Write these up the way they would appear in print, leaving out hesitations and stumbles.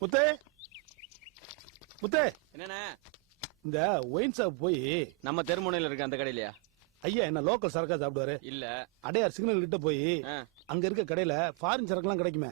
முத்தே முத்தே, என்னண்ணே? இந்த ஒயின் ஷாப் போய் நம்ம தெருமுனையில இருக்க அந்த கடையிலயா? ஐயா என்ன லோக்கல் சரக்கா சாப்பிடுவாரு? இல்ல. அடையார் சிக்னல் கிட்ட போய் அங்க இருக்க கடையில ஃபாரின் சரக்குலாம் கிடைக்குமே,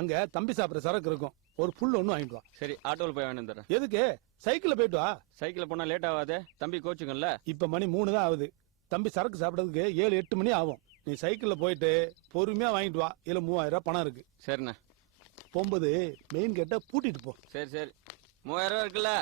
அங்க தம்பி சாப்பிடுற சரக்கு இருக்கும். ஒரு புல் ஒண்ணு வாங்கிட்டு வா. சரி, ஆட்டோல போய் வாங்கிட்டு வந்துடுறேன். எதுக்கு? சைக்கிள்ல போயிட்டு வா. சைக்கிள்ல போனா லேட் ஆகாதே, தம்பி கோச்சுக்கல. இப்ப மணி 3 தான் ஆகுது. தம்பி சரக்கு சாப்பிடறதுக்கு 7-8 மணி ஆகும். நீ சைக்கிள்ல போயிட்டு பொறுமையா வாங்கிட்டு வா. இதுல 3000 ரூபாய் பணம் இருக்கு. சரிண்ணே. போகும்போது மெயின் கேட்ட பூட்டிட்டு போ. சரி சரி. 3000 ரூபாய் இருக்குல்ல?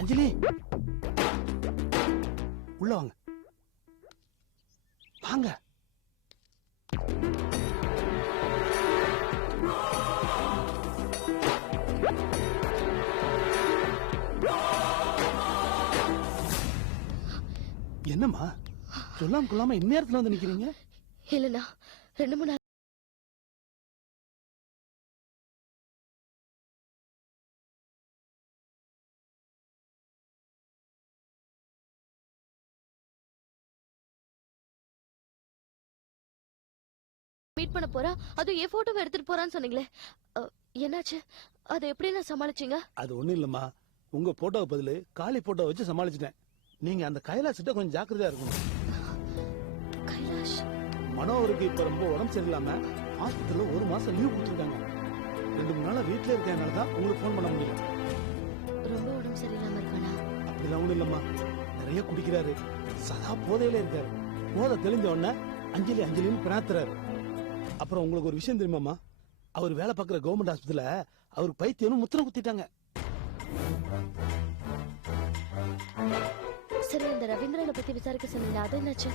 அஞ்சலி, உள்ள வாங்க வாங்க. என்னம்மா சொல்லாம கொள்ளாம இந்நேரத்துல வந்து நிக்கிறீங்க? இல்லண்ணா, 2-3 நாள் மீட் பண்ண போறா. அது ஏ போட்டோவை எடுத்துட்டு போறான்னு சொன்னீங்களே, என்னாச்சு? அதை எப்படி நான் சமாளிச்சீங்க? அது ஒண்ணும் இல்லம்மா, உங்க போட்டோவை பதிலு காலி போட்டோ வச்சு சமாளிச்சிட்டேன். நீங்க அந்த கைலாஷ்கிட்ட கொஞ்சம் ஜாக்கிரதையா இருக்கணும். கைலாஷ் மனோவருக்கு இப்ப ரொம்ப உடம்பு சரியில்லாம ஆஸ்பத்திரியில 1 மாசம் லீவ் கொடுத்துருக்காங்க. 2-3 நாளா வீட்டுல இருக்கனாலதான் உங்களுக்கு போன் பண்ண முடியல. ரொம்ப உடம்பு சரியில்லாம இருக்கானா? அப்படிலாம் ஒண்ணும் இல்லம்மா, நிறைய குடிக்கிறாரு, சதா போதையில இருக்காரு. போதை தெளிஞ்ச உடனே அஞ்சலி அஞ்சலின்னு பிராத்துறாரு. அப்புறம் உங்களுக்கு ஒரு விஷயம் தெரியுமாமா, அவர் வேலை பார்க்கிற கவர்மெண்ட் ஆஸ்பத்திரியில அவருக்கு பைத்தியம் முத்திரம் குத்திட்டாங்க. சரி, அந்த ரவீந்திரனை பத்தி விசாரிக்க சொன்னீங்க, அது என்னாச்சு?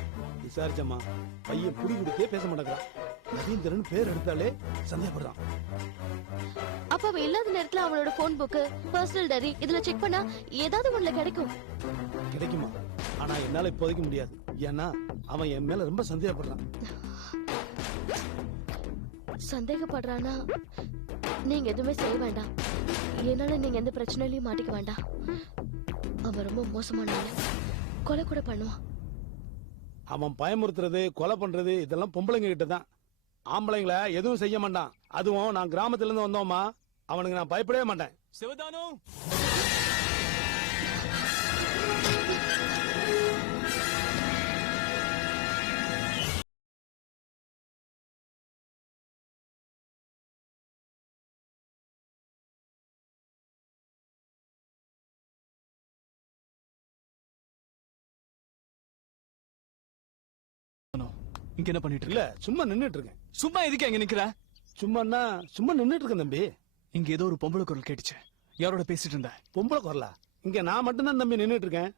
விசாரிச்சம்மா, பையன் புடி கொடுத்தே பேச மாட்டேங்கிறான். ரவீந்திரன் பேர் எடுத்தாலே சந்தேகப்படுறான். அப்ப அவன் இல்லாத நேரத்துல அவனோட போன் புக், பர்சனல் டைரி இதுல செக் பண்ணா ஏதாவது ஒண்ணுல கிடைக்கும். கிடைக்குமா? ஆனா என்னால இப்போதைக்கு முடியாது. ஏன்னா அவன் என் மேல ரொம்ப சந்தேகப்படுறான். சந்தேகப்படுறானா? நீங்க எதுவுமே செய்ய வேண்டாம். என்னால நீங்க எந்த பிரச்சனையிலயும் மாட்டிக்க வேண்டாம். அவன் ரொம்ப மோசமானவன், கொலை கூட பண்ணுவான். அவன் பயமுறுத்துறது, கொலை பண்றது இதெல்லாம் பொம்பளைங்க கிட்ட தான். ஆம்பளைங்களை எதுவும் செய்ய மாட்டான். அதுவும் நான் கிராமத்துல இருந்து வந்தோமா, அவனுக்கு நான் பயப்படவே மாட்டேன். சிவதானு, இங்க என்ன பண்ணிட்டு இல்ல, சும்மா நின்னுட்டு இருக்கேன். சும்மா எதுக்கு அங்க நிக்கிற? சும்மா நின்னுட்டு இருக்கேன் தம்பி. இங்க ஏதோ ஒரு பொம்பளை குரல் கேட்டுச்சு. யாரோட பேசிட்டு இருந்த? பொம்பளை குரலா? இங்க நான் மட்டும்தான் தம்பி நின்னுட்டு இருக்கேன்.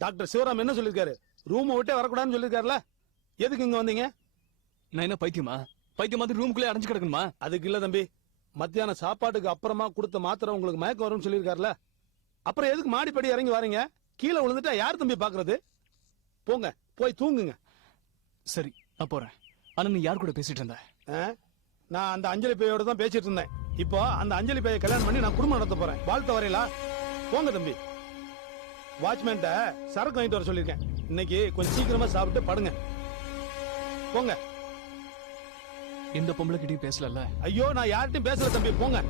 டாக்டர் சிவராம் என்ன சொல்லிருக்காரு? ரூமை விட்டே வரக்கூடாதுன்னு சொல்லிருக்காருல. எதுக்கு இங்க வந்தீங்க? நான் என்ன பைத்தியமா? பைத்தியம் மாதிரி ரூமுக்குள்ளே அடைஞ்சு கிடக்கணுமா? அதுக்கு இல்ல தம்பி, மத்தியான சாப்பாட்டுக்கு அப்புறமா கொடுத்த மாத்திரை உங்களுக்கு மயக்கம் வரும்னு சொல்லிருக்காருல. அப்புறம் எதுக்கு மாடிப்படி இறங்கி வரீங்க? கீழே விழுந்துட்டா யார் தம்பி பாக்குறது? போங்க, போய் தூங்குங்க. சரி, நான் போறேன். ஆனா நீ யார் கூட பேசிட்டு இருந்த? நான் அந்த அஞ்சலி பையோட தான் பேசிட்டு இருந்தேன். இப்போ அந்த அஞ்சலி பையை கல்யாணம் பண்ணி நான் குடும்பம் நடத்த போறேன். வாழ்த்த வரையிலா? போங்க தம்பி. வாட்ச்மேன்ட்ட சரக்கு வாங்கிட்டு வர சொல்லிருக்கேன். இன்னைக்கு கொஞ்சம் சீக்கிரமா சாப்பிட்டு படுங்க. போங்க. எந்த பொம்பளை கிட்டயும் பேசல? ஐயோ, நான் யார்கிட்டயும் பேசல தம்பி, போங்க.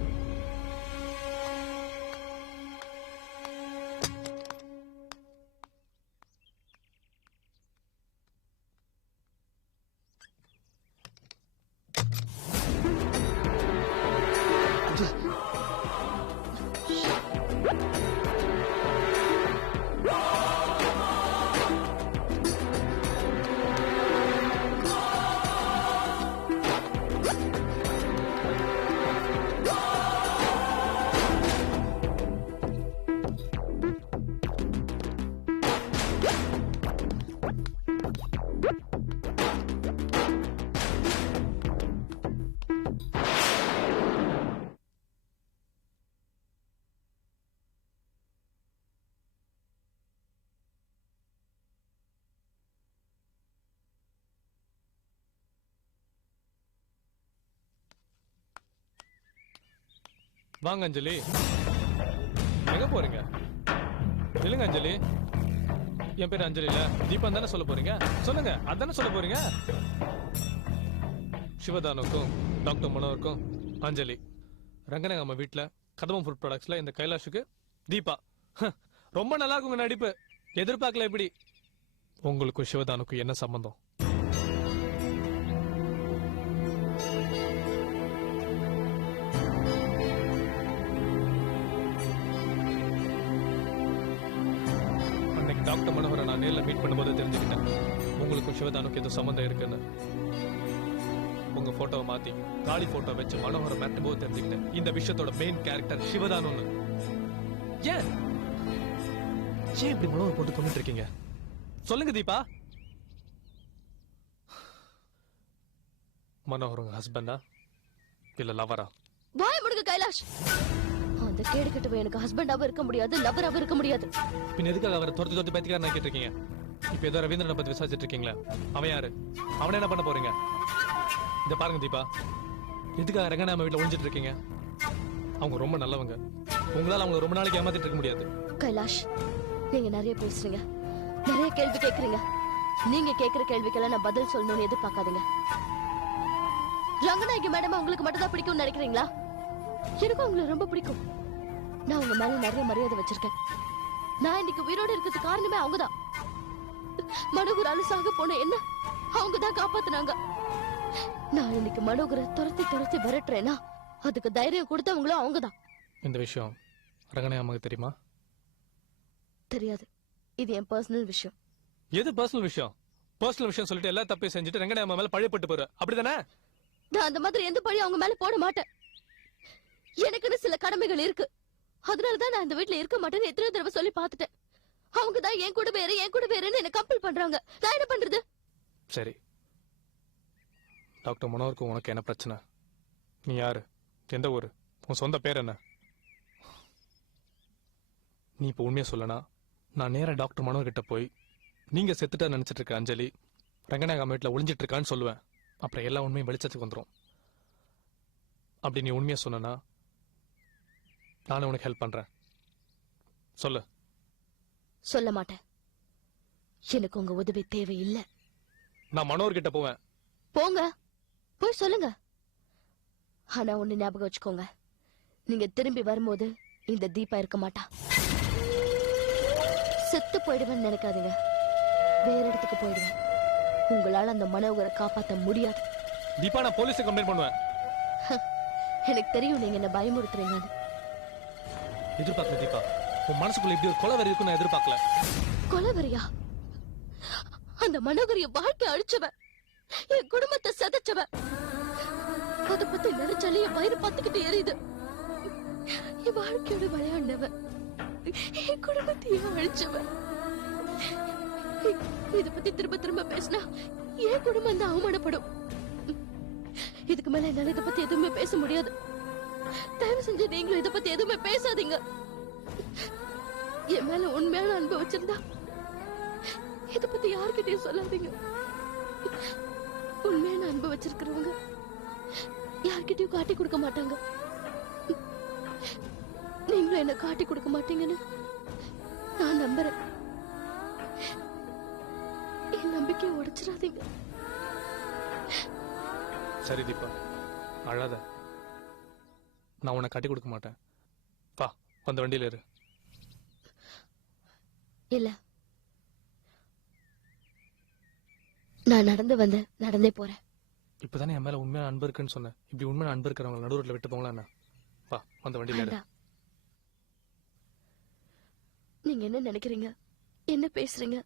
வாங்க அஞ்சலி. எங்க போறீங்க? இல்லைங்க அஞ்சலி, என் பேர் அஞ்சலி இல்ல, தீபா தானே சொல்ல போறீங்க? சொல்லுங்க, அதானே சொல்ல போறீங்க. சிவதானுக்கும் டாக்டர் மனோருக்கும் அஞ்சலி. ரங்கநாயகம் வீட்டுல கதம்பம் ஃபுட் ப்ராடக்ட்ஸ்ல இந்த கைலாஷுக்கு தீபா. ரொம்ப நல்லா இருக்குங்க நடிப்பு. எதிர்பார்க்கல. எப்படி உங்களுக்கும் சிவதானுக்கும் என்ன சம்பந்தம்? அன்னைக்கு டாக்டர் மனோகரை நான் நேரில் மீட் பண்ணும்போது தெரிஞ்சுக்கிட்டேன் உங்களுக்கும் சிவதானுக்கு ஏதோ சம்மந்தம் இருக்குன்னு. உங்க போட்டோவை மாத்தி காளி போட்டோ வச்சு மனோகரை மாட்டும் போது தெரிஞ்சுக்கிட்டேன் இந்த விஷயத்தோட மெயின் கேரக்டர் சிவதானுன்னு. ஏன் ஏன் இப்படி மனோகரை போட்டு கொண்டுட்டு இருக்கீங்க? சொல்லுங்க தீபா. மனோகர் உங்க ஹஸ்பண்டா இல்ல லவரா? வாய் முடுங்க கைலாஷ். அந்த கேடு கட்டவன் எனக்கு ஹஸ்பண்டாவும் இருக்க முடியாது, லவராவும் இருக்க முடியாது. பின் எதுக்காக அவரை துரத்து துரத்து பேத்திக்கார நான் கேட்டிருக்கீங்க? இப்ப ஏதோ ரவீந்திரனை பத்தி விசாரிச்சுட்டு இருக்கீங்களா? அவன் யாரு? அவனை என்ன பண்ண போறீங்க? இத பாருங்க தீபா, எதுக்காக ரங்கநாம வீட்டுல ஒளிஞ்சிட்டு இருக்கீங்க? அவங்க ரொம்ப நல்லவங்க. உங்களால அவங்க ரொம்ப நாளைக்கு ஏமாத்திட்டு இருக்க முடியாது. கைலாஷ், நீங்க நிறைய பேசுறீங்க, நிறைய கேள்வி கேக்குறீங்க. நீங்க கேக்குற கேள்விக்கெல்லாம் நான் பதில் சொல்லணும்னு எதிர்பார்க்காதீங்க. ரங்கநாயகி மேடம் உங்களுக்கு மட்டும் தான் பிடிக்கும்னு நினைக்கிறீங்களா? எனக்கும் உங்களை ரொம்ப பிடிக்கும். நான் உங்க மேல நிறைய மரியாதை வச்சிருக்கேன். நான் இன்னைக்கு உயிரோடு இருக்கிறதுக்கு காரணமே அவங்கதான். மனோகரால சாக போன என்ன அவங்கதான் காப்பாத்துனாங்க. நான் இன்னைக்கு மனோகரை துரத்தி துரத்தி விரட்டுறேன்னா அதுக்கு தைரியம் கொடுத்தவங்களும் அவங்கதான். இந்த விஷயம் ரங்கநாயகமாக்கு தெரியுமா? தெரியாது. இது என் பர்சனல் விஷயம். எது பர்சனல் விஷயம்? பர்சனல் விஷயம் சொல்லிட்டு எல்லா தப்பையும் செஞ்சுட்டு ரங்கநாயகமா மேல பழையப்பட்டு போற, அப்படிதானே? நான் அந்த மாதிரி எந்த பழி அவங்க மேல போட மாட்டேன். எனக்குன்னு சில கடமைகள் இருக்கு. அதனாலதான் நான் இந்த வீட்டுல இருக்க மாட்டேன்னு எத்தனை தடவை சொல்லி பாத்துட்டேன். அவங்கதான் என் கூட வேறுன்னு என்ன கம்பல் பண்றாங்க. நான் என்ன பண்றது? சரி, டாக்டர் மனோருக்கு உனக்கு என்ன பிரச்சனை? நீ யாரு? எந்த ஊரு? உன் சொந்த பேர் என்ன? நீ இப்ப உண்மையா சொல்லனா நான் நேரா டாக்டர் மனோர் கிட்ட போய் நீங்க செத்துட்டா நினைச்சிட்டு இருக்க அஞ்சலி ரங்கநாயகம் வீட்டுல ஒளிஞ்சிட்டு இருக்கான்னு சொல்லுவேன். அப்புறம் எல்லா உண்மையும் வெளிச்சத்துக்கு வந்துடும். அப்படி நீ உண்மையா சொன்னா நானும் உனக்கு ஹெல்ப் பண்றேன். சொல்லு. சொல்ல மாட்டேன். எனக்கு உங்க உதவி தேவையில்லை. நான் மனோர் கிட்ட போவேன். போங்க, போய் சொல்லுங்க. ஆனா ஒண்ணு ஞாபகம் வச்சுக்கோங்க, நீங்க திரும்பி வரும்போது இந்த தீபா இருக்க மாட்டா. செத்து போயிடுவேன்னு நினைக்காதீங்க. வேற இடத்துக்கு போயிடுவேன். உங்களால அந்த மனோகரை காப்பாற்ற முடியாது. தீபா, நான் போலீஸை கம்ப்ளைண்ட் பண்ணுவேன். எனக்கு தெரியும் நீங்க என்ன பயமுறுத்துறீங்கன்னு. எதிர்பார்க்கல தீபா, உன் மனசுக்குள்ள இப்படி ஒரு கொலவெறி இருக்குன்னு நான் எதிர்பார்க்கல. கொலவெறியா? அந்த மனோகரிய வாழ்க்கை அழிச்சவன், என் குடும்பத்தை சதைச்சவன். அத பத்தி நினைச்சாலே என் வயிறு பத்துக்கிட்டு எரியுது. என் வாழ்க்கையோட விளையாண்டவன், என் குடும்பத்தையும் அழிச்சவன். இத பத்தி திரும்ப திரும்ப பேசினா என் குடும்பம் தான் அவமானப்படும். இதுக்கு மேல என்னால இத பத்தி எதுவுமே பேச முடியாது. தயவு செஞ்சு நீங்களும் இத பத்தி எதுவுமே பேசாதீங்க. என் மேல உண்மையான அன்பு வச்சிருந்தா இத பத்தி யாருக்கிட்டையும் சொல்லாதீங்க. உண்மையான அன்பு வச்சிருக்கிறவங்க யார்கிட்டயும் காட்டி கொடுக்க மாட்டாங்க. நீங்களும் என்ன காட்டி கொடுக்க மாட்டீங்கன்னு நான் நம்புறேன். என் நம்பிக்கையை உடைச்சிடாதீங்க. சரி தீபா, அழாத. நான் உன்னை காட்டி கொடுக்க மாட்டேன். வா, அந்த வண்டியில இரு. இல்ல, நான் நடந்தே போறேன். இப்பதானே என் மேல உண்மையான அன்பு இருக்குன்னு சொன்னேன். இப்படி உண்மையான அன்பு இருக்கிறவங்க நடுரோட்ல விட்டு போங்களா என்ன? வா, அந்த வண்டியில இரு. நீங்க என்ன நினைக்கிறீங்க, என்ன பேசுறீங்க,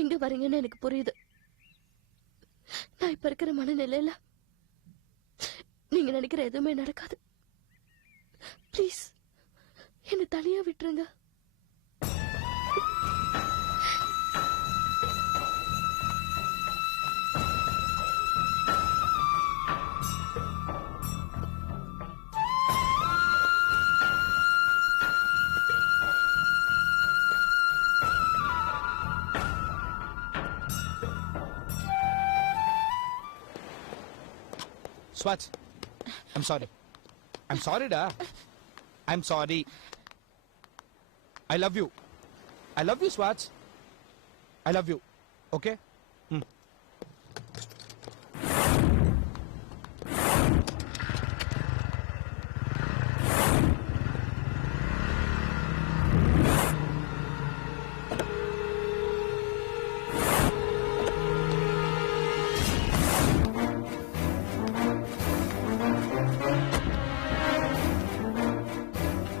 எங்க வரீங்கன்னு எனக்கு புரியுது. நான் இப்ப இருக்கிற மனநிலையில நீங்க நினைக்கிற எதுவுமே நடக்காது. ப்ளீஸ் என்ன தனியா விட்டுருங்க. Swats, I'm sorry. I'm sorry, da. I'm sorry. I love you. I love you, Swats. I love you. Okay?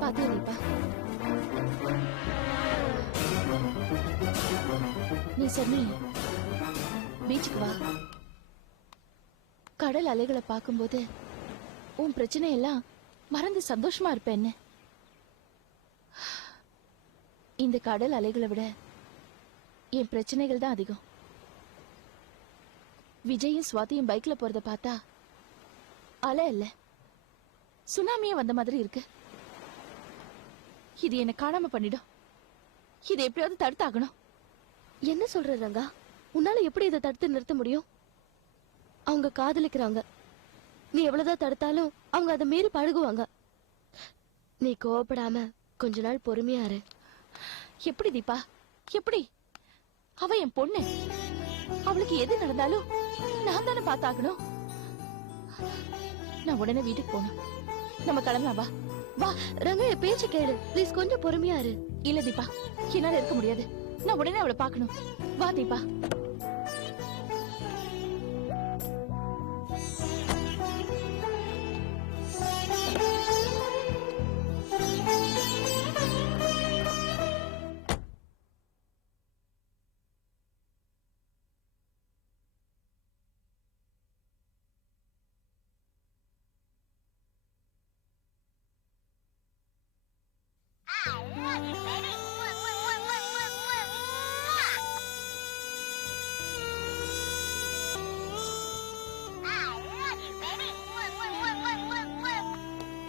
பாத்தியா தீபா, நீ சொன்னி பீச்சுக்கு வா, கடல் அலைகளை பார்க்கும்போது உன் பிரச்சனை எல்லாம் மறந்து சந்தோஷமா இருப்பேன்னு. இந்த கடல் அலைகளை விட என் பிரச்சனைகள் தான் அதிகம். விஜயும் சுவாதியும் பைக்ல போறத பார்த்தா அலை இல்ல சுனாமியே வந்த மாதிரி இருக்கு. இது என்ன காணாம பண்ணிடும். இதை எப்படியாவது தடுத்தாகணும். என்ன சொல்ற ரங்கா? உன்னால எப்படி இதை தடுத்து நிறுத்த முடியும்? அவங்க காதலிக்கிறாங்க. நீ எவ்வளவுதான் தடுத்தாலும் அவங்க அதை மீறி பழகுவாங்க. நீ கோவப்படாம கொஞ்ச நாள் பொறுமையா இரு. எப்படி தீபா, எப்படி? அவ என் பொண்ணு. அவளுக்கு எது நடந்தாலும் நான் தானே பார்த்தாகணும். நான் உடனே வீட்டுக்கு போகணும். நம்ம கிளம்பலாம். வா வா ரங்கா, என் பேச்சு கேளு ப்ளீஸ். கொஞ்சம் பொறுமையா இரு. இல்ல தீபா, என்னால இருக்க முடியாது. நான் உடனே அவளை பார்க்கணும். வா தீபா.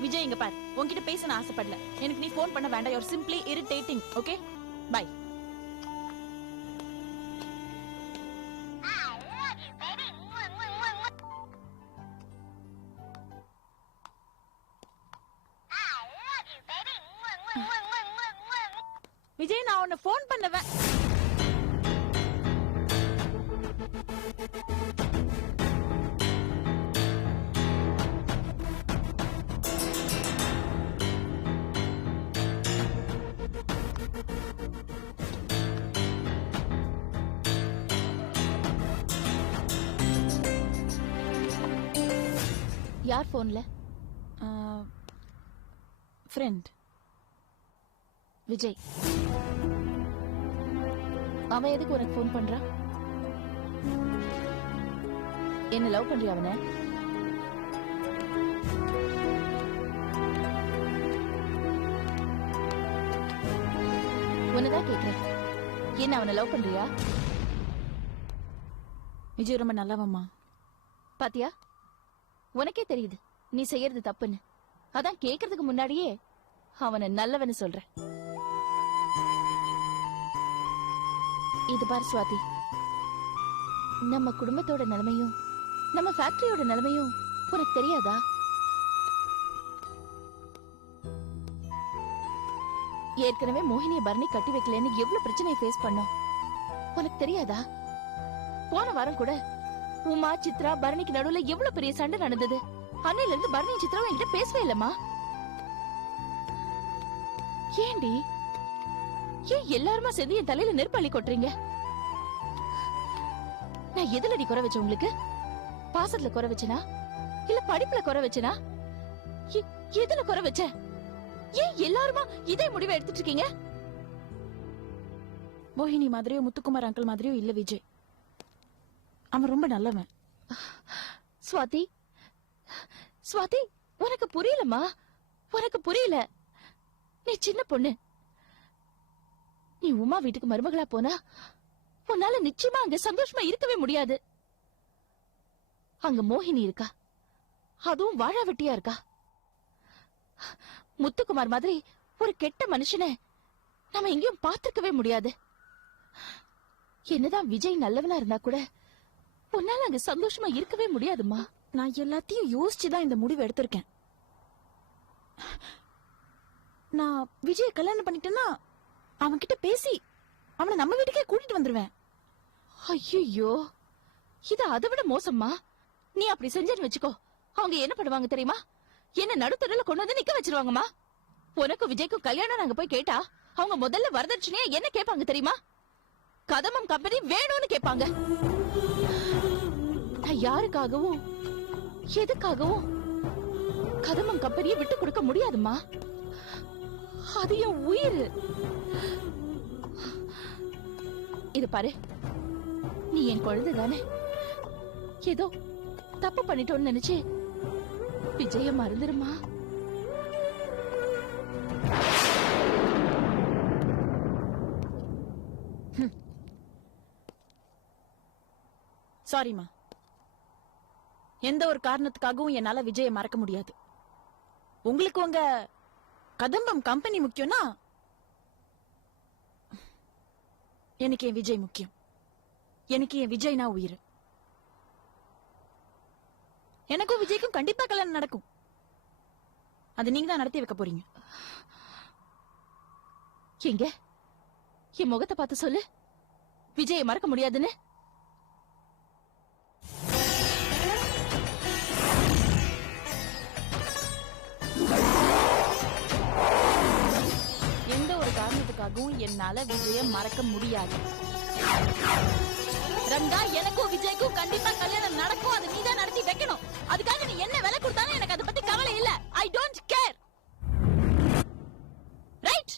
விஜய், இங்க பாரு, உன்கிட்ட பேச நான் ஆசைப்படல. எனக்கு நீ போன் பண்ண வேண்டாம். You're simply irritating. Okay, bye. Vijay, நான் உன்னை போன் பண்ணுவேன். யார் போன்ல? ஃப்ரெண்ட் விஜய். அவன் எதுக்கு உனக்கு போன் பண்றான்? என்ன லவ் பண்றியா அவனை? உன்னதான் கேக்குறேன். என்ன அவனை லவ் பண்றியா? விஜய் ரொம்ப நல்லவம்மா. பாத்தியா, உனக்கே தெரியுது நீ செய்யறது தப்புன்னு. அதான் கேக்குறதுக்கு முன்னாடியே அவனை நல்லவன்னு சொல்ற. இது பார் சுவாதி, நம்ம குடும்பத்தோட நிலைமையும் நம்ம ஃபேக்டரியோட நிலைமையும் உனக்கு தெரியாதா? ஏற்கனவே மோகினியை பரணி கட்டி வைக்கலன்னு எவ்வளவு பிரச்சனையை ஃபேஸ் பண்ணோம். உனக்கு தெரியாதா? போன வாரம் கூட உமா, சித்ரா, பரணிக்கு நடுவுல எவ்வளவு பெரிய சண்டை நடந்தது. அன்னையில இருந்து பரணி, சித்ராவும் என்கிட்ட பேசவே இல்லம்மா. ஏண்டி, ஏன் எல்லாருமா சேர்ந்து என் தலையில நெருப்பள்ளி கொட்டுறீங்க? நான் எதுலடி குறை வச்சேன் உங்களுக்கு? பாசத்துல குறை வச்சனா இல்ல படிப்புல குறை வச்சனா? எதுல குறை வச்சேன்? ஏன் எல்லாருமா இதே முடிவை எடுத்துட்டு இருக்கீங்க? மோகினி மாதிரியோ முத்துக்குமார் அங்கிள் மாதிரியோ இல்ல விஜய். அவன் ரொம்ப நல்லவன். ஸ்வாதி, ஸ்வாதி, உனக்கு புரியலமா? உனக்கு புரியல. நீ சின்ன பொண்ணு. நீ உமா வீட்டுக்கு மருமகளா போனா உன்னால நிச்சயமா அங்க சந்தோஷமா இருக்கவே முடியாது. அங்க மோகினி இருக்கா, அதுவும் வாழா வெட்டியா இருக்கா. முத்துக்குமார் மாதிரி ஒரு கெட்ட மனுஷனை நம்ம எங்கேயும் பார்த்திருக்கவே முடியாது. என்னதான் விஜய் நல்லவனா இருந்தா கூட உன்னால அங்க சந்தோஷமா இருக்கவே முடியாதுமா. நான் எல்லாத்தையும் யோசிச்சுதான் இந்த முடிவு எடுத்திருக்கேன். நான் விஜய கல்யாணம் பண்ணிட்டேன்னா அவன் கிட்ட பேசி அவனை நம்ம வீட்டுக்கே கூட்டிட்டு வந்துருவேன். ஐயோ, இது அதை விட மோசமா. நீ அப்படி செஞ்சேன்னு வச்சுக்கோ, அவங்க என்ன பண்ணுவாங்க தெரியுமா? என்ன நடுத்தருல கொண்டு வந்து நிக்க வச்சிருவாங்கம்மா. உனக்கும் விஜய்க்கும் கல்யாணம் நாங்க போய் கேட்டா அவங்க முதல்ல வரதட்சணையா என்ன கேட்பாங்க தெரியுமா? கதமம் கம்பெனி வேணும்னு கேட்பாங்க. நான் யாருக்காகவும் எதுக்காகவும் கதமம் கம்பெனியை விட்டு கொடுக்க முடியாதுமா. அது என் உயிர். இது பாரு, நீ என் குழந்தை தானே. ஏதோ தப்பு பண்ணிட்டோன்னு நினைச்சு விஜய மறந்துருமா. சாரிமா, எந்த ஒரு காரணத்துக்காகவும் என்னால விஜய மறக்க முடியாது. உங்களுக்கு உங்க கதம்பம் கம்பெனி முக்கியம்னா எனக்கு என் விஜய் முக்கியம். எனக்கு என் விஜய்னா உயிர். எனக்கும் விஜய்க்கும் கண்டிப்பா கல்யாணம் நடக்கும். அது நீங்க தான் நடத்தி வைக்க போறீங்க. எங்க என் முகத்தை பார்த்து சொல்லு, விஜயை மறக்க முடியாதுன்னு. எந்த ஒரு காரணத்துக்காகவும் என்னால விஜய மறக்க முடியாது. ரங்கா, எனக்கும் விஜய்க்கும் கண்டிப்பா கல்யாணம் நடக்கும். அது நீ தான் நடத்தி வைக்கணும். அதுக்காக நீ என்ன விலை கொடுத்தாலும் எனக்கு அதை பத்தி கவலை இல்ல. I don't care. ரைட்?